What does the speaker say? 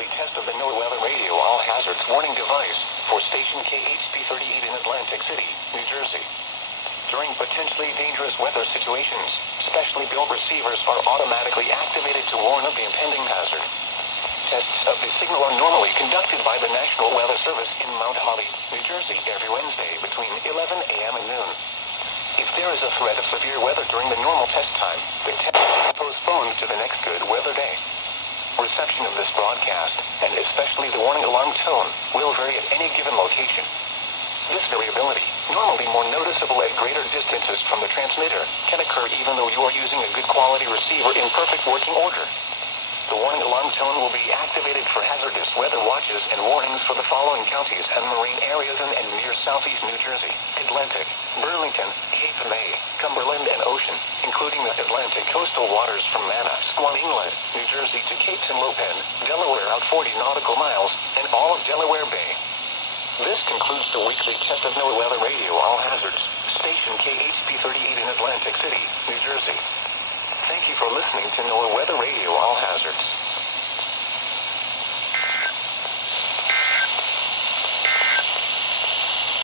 weekly test of the NOAA Weather Radio All Hazards Warning device for station KHB38 in Atlantic City, New Jersey. During potentially dangerous weather situations, specially built receivers are automatically activated to warn of the impending hazard. Tests of the signal are normally conducted by the National Weather Service in Mount Holly, New Jersey, every Wednesday between 11 a.m. and noon. If there is a threat of severe weather during the normal test time, the test is postponed to the next good weather day. Reception of this broadcast, and especially the warning alarm tone, will vary at any given location. This variability, normally more noticeable at greater distances from the transmitter, can occur even though you are using a good quality receiver in perfect working order. The warning alarm tone will be activated for hazardous weather watches and warnings for the following counties and marine areas in and near southeast New Jersey: Atlantic, Burlington, Cape May, Cumberland, and Ocean, including the Atlantic coastal waters from Manasquan Inlet, New Jersey to Cape Henlopen, Delaware out 40 nautical miles, and all of Delaware Bay. This concludes the weekly test of NOAA Weather Radio All Hazards, station KHB38 in Atlantic City, New Jersey. Thank you for listening to NOAA Weather Radio All Hazards.